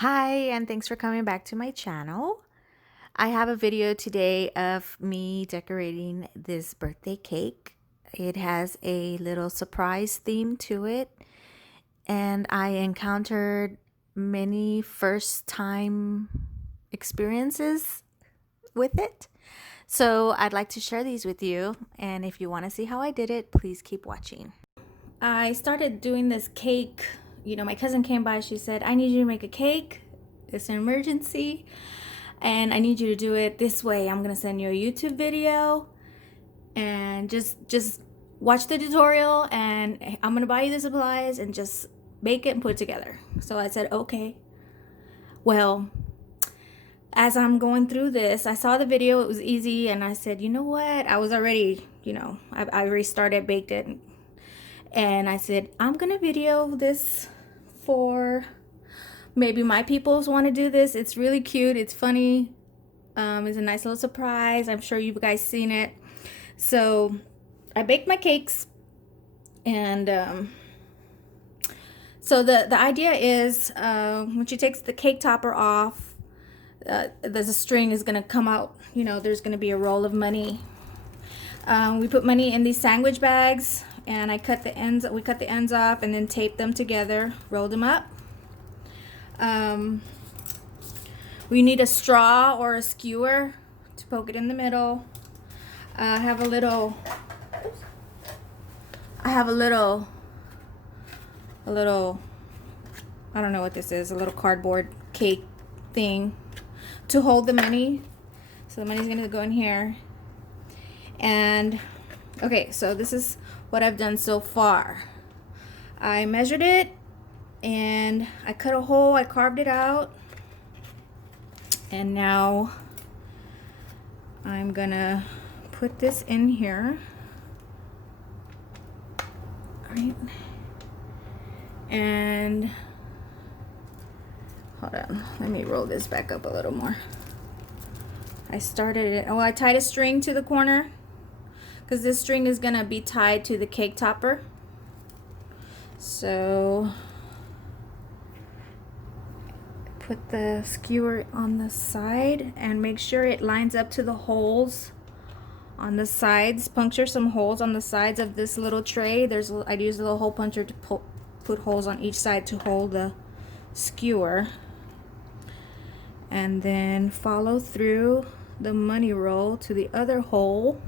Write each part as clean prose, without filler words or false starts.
Hi, and thanks for coming back to my channel. I have a video today of me decorating this birthday cake. It has a little surprise theme to it, and I encountered many first time experiences with it. So I'd like to share these with you, and if you want to see how I did it, please keep watching. I started doing this cake. My cousin came by. She said, I need you to make a cake. It's an emergency. And I need you to do it this way. I'm going to send you a YouTube video. And just watch the tutorial. And I'm going to buy you the supplies. And just bake it and put it together. So I said, okay. Well, as I'm going through this, I saw the video. It was easy. And I said, you know what? I was already, I already started, baked it. And I said, I'm gonna video this for maybe my peoples want to do this. It's really cute. It's funny. It's a nice little surprise. I'm sure you guys seen it. So I baked my cakes, and so the idea is when she takes the cake topper off, there's a string is gonna come out. There's gonna be a roll of money. We put money in these sandwich bags. And we cut the ends off and then taped them together, rolled them up. We need a straw or a skewer to poke it in the middle. I have a little, I don't know what this is, a little cardboard cake thing to hold the money. So the money's gonna go in here. And okay, so this is what I've done so far. I measured it and I cut a hole, I carved it out, and now I'm gonna put this in here. Right. And hold on, let me roll this back up a little more. I started it, I tied a string to the corner, because this string is gonna be tied to the cake topper. So put the skewer on the side and make sure it lines up to the holes on the sides. Puncture some holes on the sides of this little tray. I'd use a little hole puncher to put holes on each side to hold the skewer. And then follow through the money roll to the other hole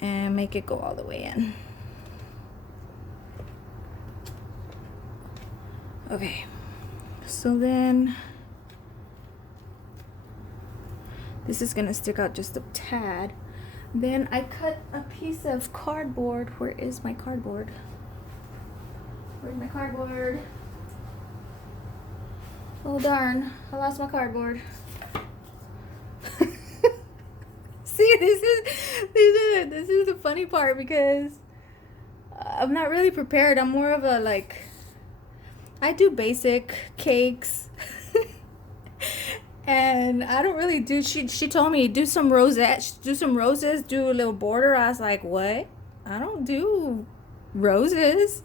and make it go all the way in. Okay, so then this is gonna stick out just a tad. Then I cut a piece of cardboard. Where is my cardboard? Where's my cardboard? Oh darn, I lost my cardboard. See, this is the funny part, because I'm not really prepared. I'm more of a I do basic cakes. And I don't really do, she told me do some rosettes, do a little border. I was like, what? I don't do roses.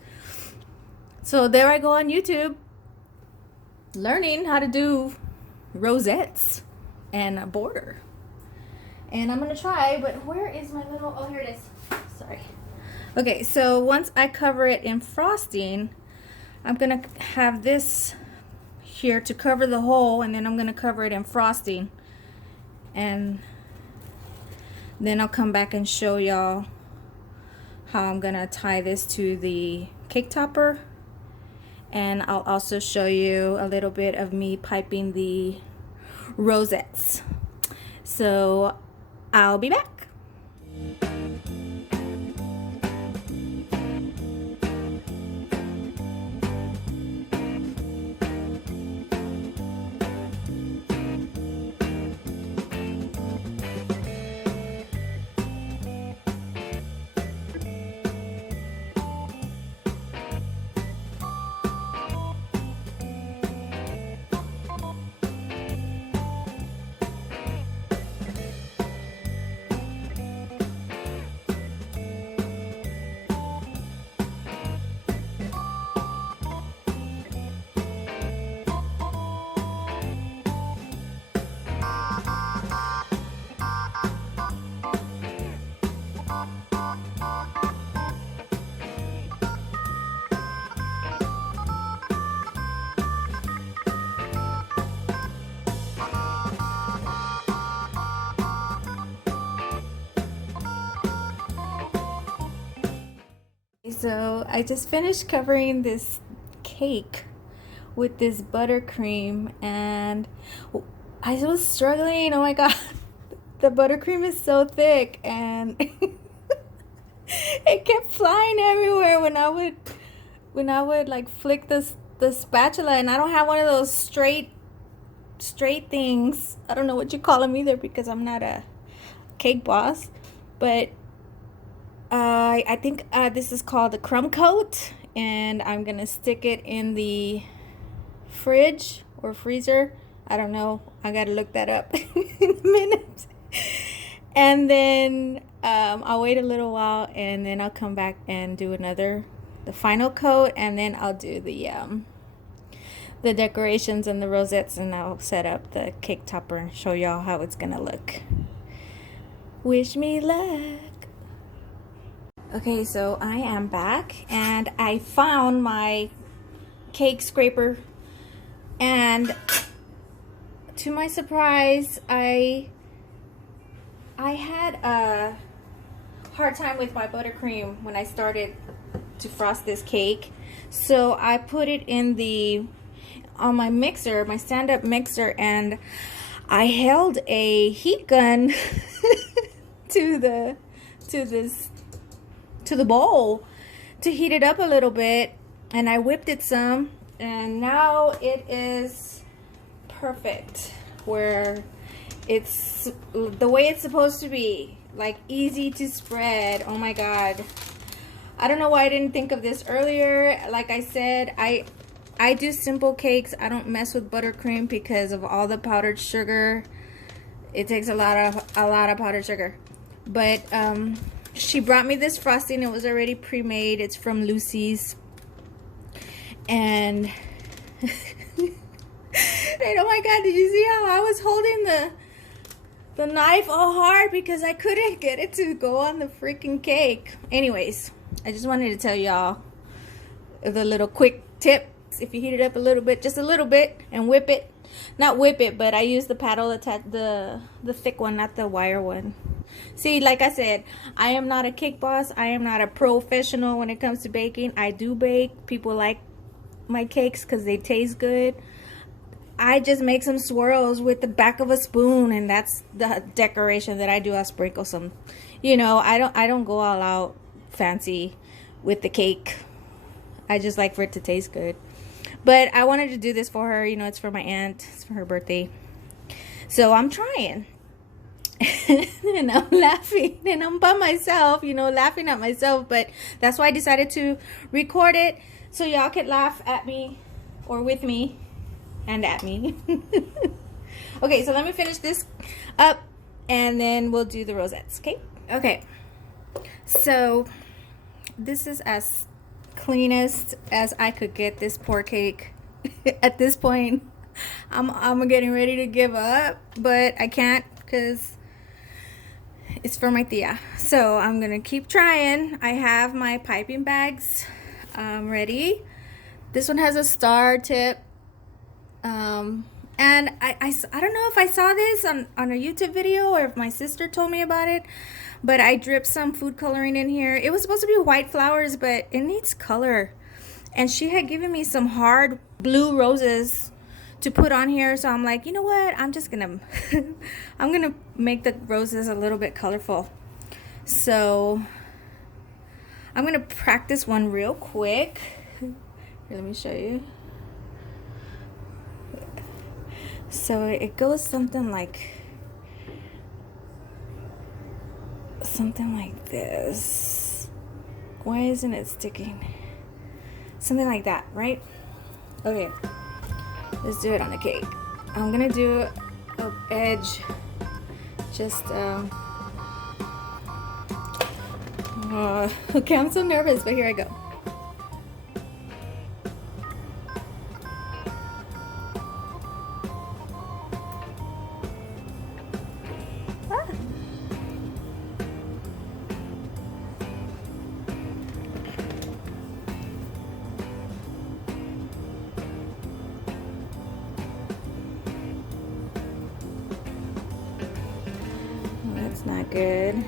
So there I go on YouTube learning how to do rosettes and a border. And I'm gonna try, but where is my little, oh, here it is. Sorry. Okay, so once I cover it in frosting, I'm gonna have this here to cover the hole, and then I'm gonna cover it in frosting. And then I'll come back and show y'all how I'm gonna tie this to the cake topper. And I'll also show you a little bit of me piping the rosettes. So I'll be back. So I just finished covering this cake with this buttercream, and I was struggling. Oh my god, the buttercream is so thick, and it kept flying everywhere when I would like flick the spatula, and I don't have one of those straight things. I don't know what you call them either because I'm not a cake boss, but I think this is called the crumb coat, and I'm gonna stick it in the fridge or freezer. I don't know. I gotta look that up in a minute. And then I'll wait a little while, and then I'll come back and do the final coat, and then I'll do the decorations and the rosettes, and I'll set up the cake topper and show y'all how it's gonna look. Wish me luck. Okay, so I am back, and I found my cake scraper, and to my surprise, I had a hard time with my buttercream when I started to frost this cake. So I put it on my mixer, my stand-up mixer, and I held a heat gun to the bowl to heat it up a little bit, and I whipped it some, and now it is perfect, where it's the way it's supposed to be, like easy to spread. Oh my god, I don't know why I didn't think of this earlier. Like I said, I do simple cakes. I don't mess with buttercream because of all the powdered sugar. It takes a lot of powdered sugar. But she brought me this frosting. It was already pre-made. It's from Lucy's, and and oh my god, did you see how I was holding the knife all hard because I couldn't get it to go on the freaking cake? Anyways, I just wanted to tell y'all the little quick tip. If you heat it up a little bit, just a little bit, and whip it, not whip it, but I use the paddle, the thick one, not the wire one. See, like I said, I am not a cake boss. I am not a professional when it comes to baking. I do bake. People like my cakes because they taste good. I just make some swirls with the back of a spoon, and that's the decoration that I do. I sprinkle some, I don't go all out fancy with the cake. I just like for it to taste good. But I wanted to do this for her. It's for my aunt. It's for her birthday. So I'm trying. And I'm laughing. And I'm by myself, laughing at myself. But that's why I decided to record it, so y'all could laugh at me, or with me, and at me. Okay, so let me finish this up, and then we'll do the rosettes, okay? Okay. So this is as cleanest as I could get this poor cake. At this point, I'm getting ready to give up, but I can't because it's for my tia. So I'm gonna keep trying. I have my piping bags ready. This one has a star tip, and I don't know if I saw this on a YouTube video or if my sister told me about it, but I dripped some food coloring in here. It was supposed to be white flowers, but it needs color. And she had given me some hard blue roses to put on here. So I'm like, you know what? I'm just gonna, I'm gonna make the roses a little bit colorful. So I'm gonna practice one real quick. Here, let me show you. So it goes something like this. Why isn't it sticking? Something like that, right? Okay, let's do it on the cake. I'm gonna do an edge, just okay, I'm so nervous, but here I go. That's not good.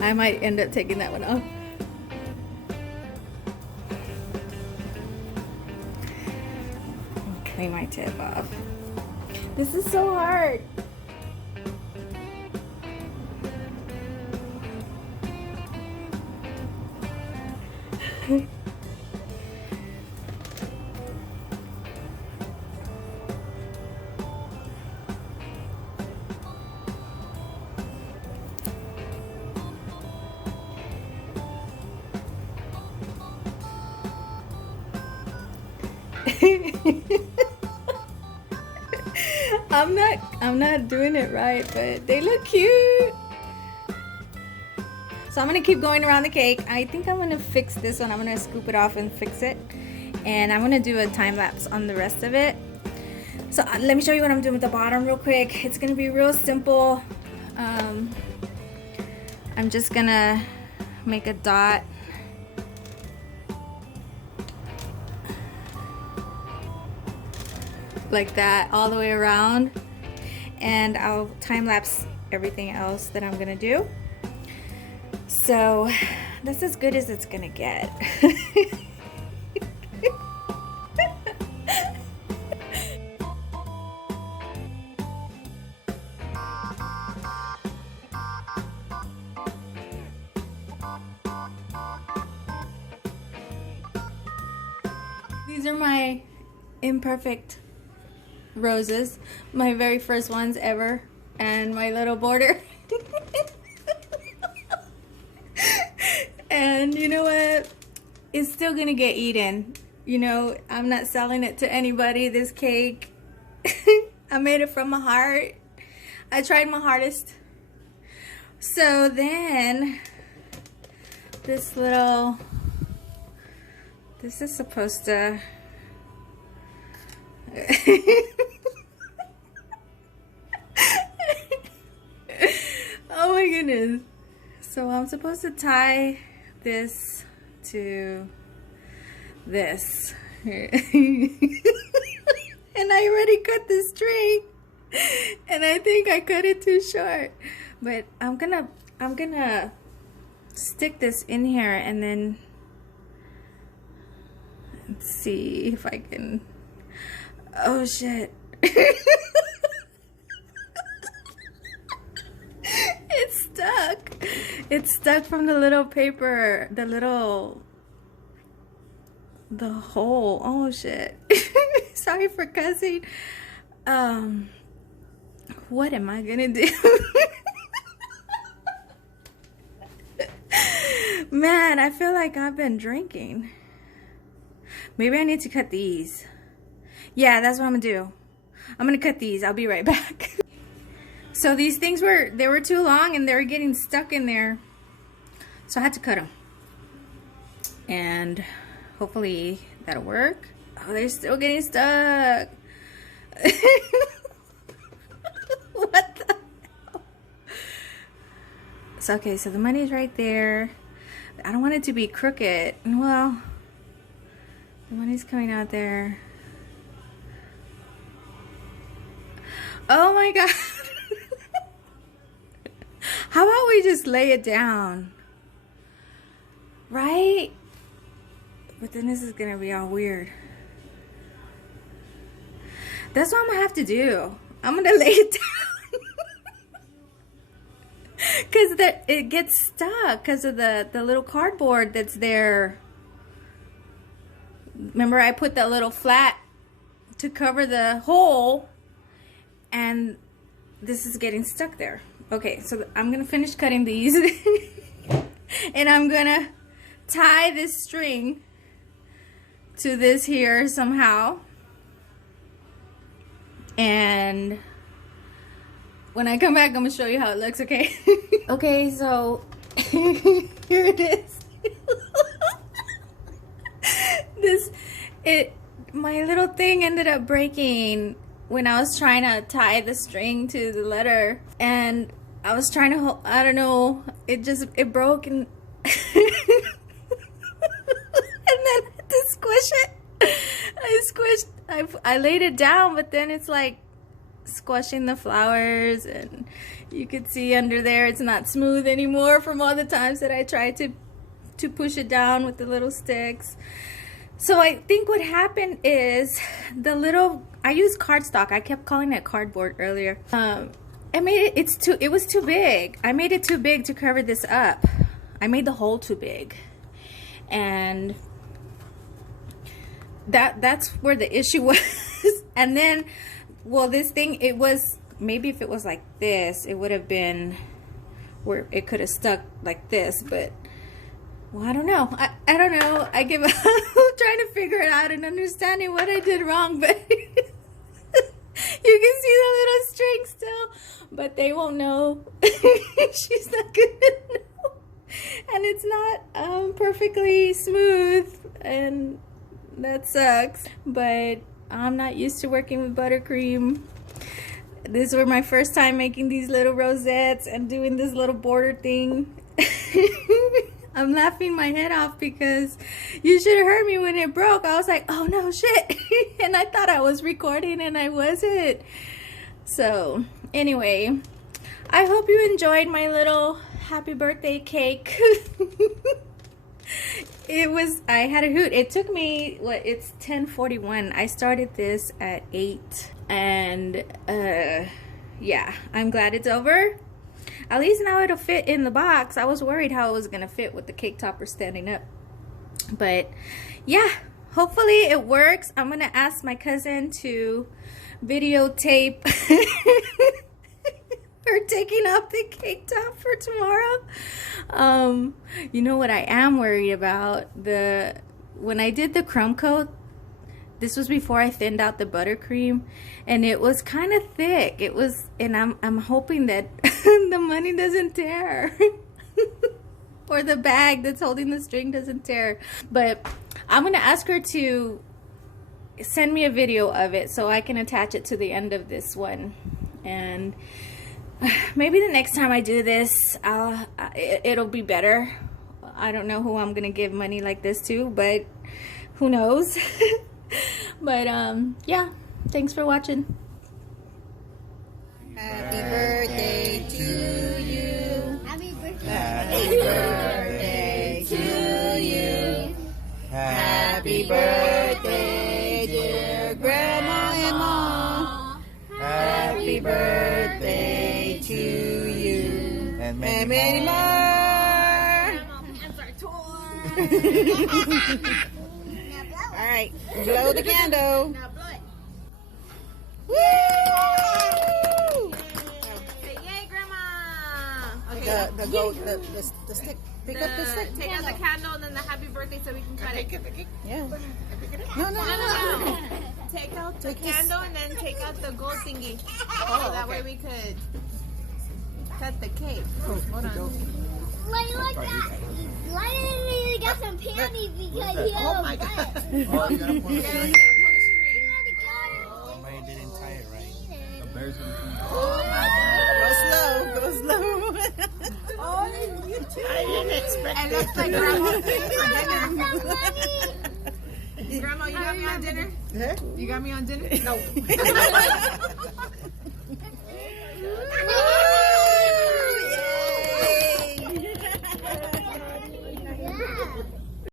I might end up taking that one off. Clean my tip off. This is so hard. I'm not doing it right, but they look cute. So I'm gonna keep going around the cake. I think I'm gonna fix this one. I'm gonna scoop it off and fix it. And I'm gonna do a time lapse on the rest of it. So let me show you what I'm doing with the bottom real quick. It's gonna be real simple. I'm just gonna make a dot. Like that all the way around, and I'll time lapse everything else that I'm gonna do. So that's as good as it's gonna get. These are my imperfect roses, my very first ones ever, and my little border. And you know what? It's still gonna get eaten. You know, I'm not selling it to anybody, this cake. I made it from my heart. I tried my hardest. So then, this is supposed to oh my goodness. So I'm supposed to tie this to this. And I already cut the string. And I think I cut it too short. But I'm gonna stick this in here and then let's see if I can. Oh shit. It's stuck. It's stuck from the little paper, the hole. Oh shit. Sorry for cussing. What am I gonna do? Man, I feel like I've been drinking. Maybe I need to cut these. Yeah, that's what I'm gonna do. I'm gonna cut these. I'll be right back. So these things were too long and they were getting stuck in there. So I had to cut them. And hopefully that'll work. Oh, they're still getting stuck. What the hell? So, okay, so the money's right there. I don't want it to be crooked. Well, the money's coming out there. Oh my god. How about we just lay it down? Right? But then this is gonna be all weird. That's what I'm gonna have to do. I'm gonna lay it down. Because it gets stuck because of the little cardboard that's there. Remember I put that little flat to cover the hole, and this is getting stuck there. Okay, so I'm gonna finish cutting these and I'm gonna tie this string to this here somehow, and when I come back I'm gonna show you how it looks, okay? Okay, so here it is. My little thing ended up breaking when I was trying to tie the string to the letter, and I was trying to hold, I don't know, it broke, and and then I had to squish it. I laid it down, but then it's like squashing the flowers, and You can see under there it's not smooth anymore from all the times that I tried to push it down with the little sticks. So I think what happened is I used cardstock. I kept calling it cardboard earlier. I made it was too big. I made it too big to cover this up. I made the hole too big. And that's where the issue was. And then, well, this thing, it was, maybe if it was like this, it would have been where it could have stuck like this, but well, I don't know. I don't know. I give up trying to figure it out and understanding what I did wrong, but you can see the little string still, but they won't know. She's not gonna know. And it's not perfectly smooth, and that sucks. But I'm not used to working with buttercream. This was my first time making these little rosettes and doing this little border thing. I'm laughing my head off because you should have heard me when it broke. I was like, oh no, shit. And I thought I was recording and I wasn't. So anyway, I hope you enjoyed my little happy birthday cake. I had a hoot. It took me, it's 10:41. I started this at 8. And yeah, I'm glad it's over. At least now it'll fit in the box. I was worried how it was gonna fit with the cake topper standing up. But yeah, hopefully it works. I'm gonna ask my cousin to videotape her taking off the cake top for tomorrow. You know what I am worried about? When I did the crumb coat, this was before I thinned out the buttercream, and it was kind of thick. It was, and I'm hoping that the money doesn't tear, or the bag that's holding the string doesn't tear. But I'm gonna ask her to send me a video of it so I can attach it to the end of this one, and maybe the next time I do this, it'll be better. I don't know who I'm gonna give money like this to, but who knows. But yeah, thanks for watching. Happy birthday to you. Happy birthday to you. Happy birthday, dear Grandma and Mom. Happy birthday to you. And many more. All right, blow the candle. Now blow it. Woo! Say yay, Grandma! Okay, the stick. Pick up the stick. Take out the candle and then the happy birthday so we can cut it. Yeah. No. Take out the candle and then take out the gold thingy. Oh, that way we could cut the cake. Oh, hold on. Like that. Lightning got some panties because he Oh my God. wet. You gotta pull the string. Somebody didn't tie it right. The bear's gonna come. Oh my God. Go slow. Oh, you too. I didn't expect it. It looks like Grandma for dinner. Grandma, you got me on dinner? Huh? You got me on dinner? No.